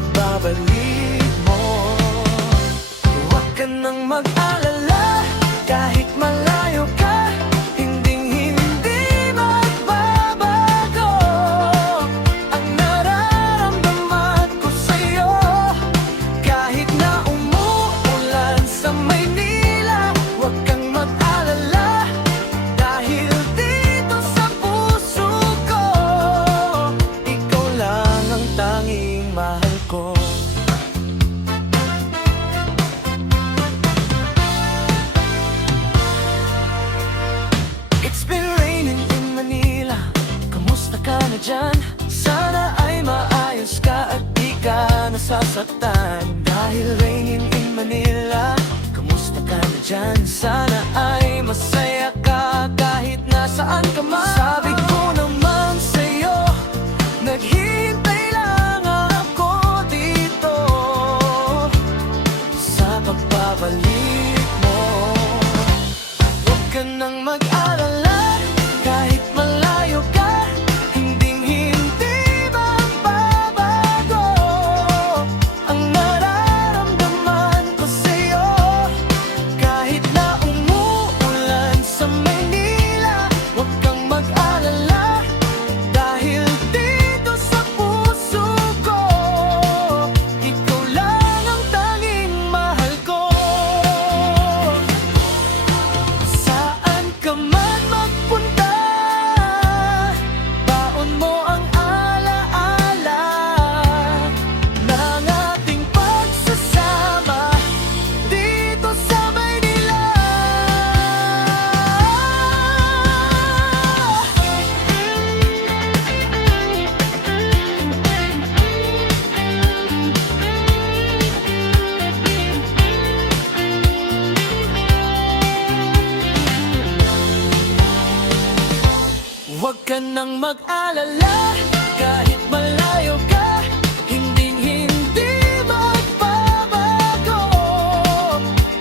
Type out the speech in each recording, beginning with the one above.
pagbabalik mo. Huwag ka nang mag-alala, kahit malayo ka, hinding-hindi magbabago ang nararamdaman ko sa'yo. Kahit na umuulan sa Maynila, huwag kang mag-alala, dahil dito sa puso ko, ikaw lang ang tanging mahal ko. It's been raining in Manila, kamusta ka na dyan? Sana ay maayos ka at di ka nasasaktan. Dahil raining in Manila, kamusta ka na dyan? Sana ay masaya ka kahit nasaan ka man. Sabi ko naman sa'yo, naghihintay lang ako dito sa pagbabalik mo. Huwag ka nang mag-alala, kahit malayo ka, hinding-hindi magbabago ang nararamdaman ko sa'yo. Kahit na umuulan sa Maynila, huwag kang mag-alala, dahil dito sa puso ko, ikaw lang ang tanging mahal ko. Saan ka man magpunta, baon mo ang alaala ng ating pagsasama dito sa Maynila. Huwag ka nang mag-alala, kahit malayo ka, hinding-hindi magbabago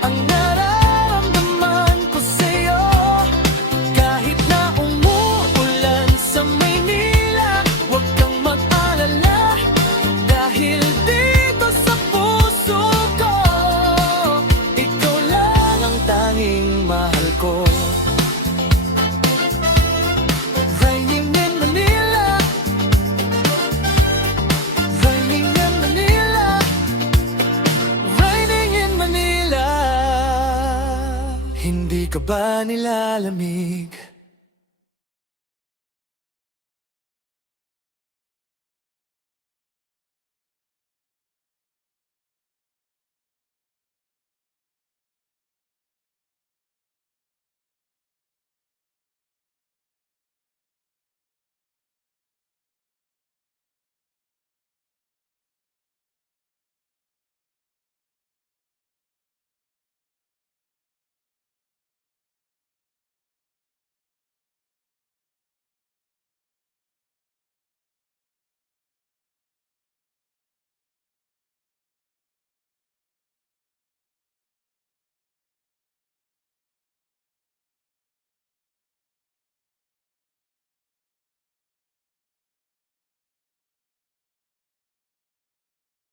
ang nararamdaman ko sa'yo. Kahit na umuulan sa Maynila, huwag kang mag-alala, dahil dito sa puso ko, ikaw lang ang tanging mahal ko. Raining in Manila, raining in Manila, raining in Manila. Hindi ka ba nilalamig?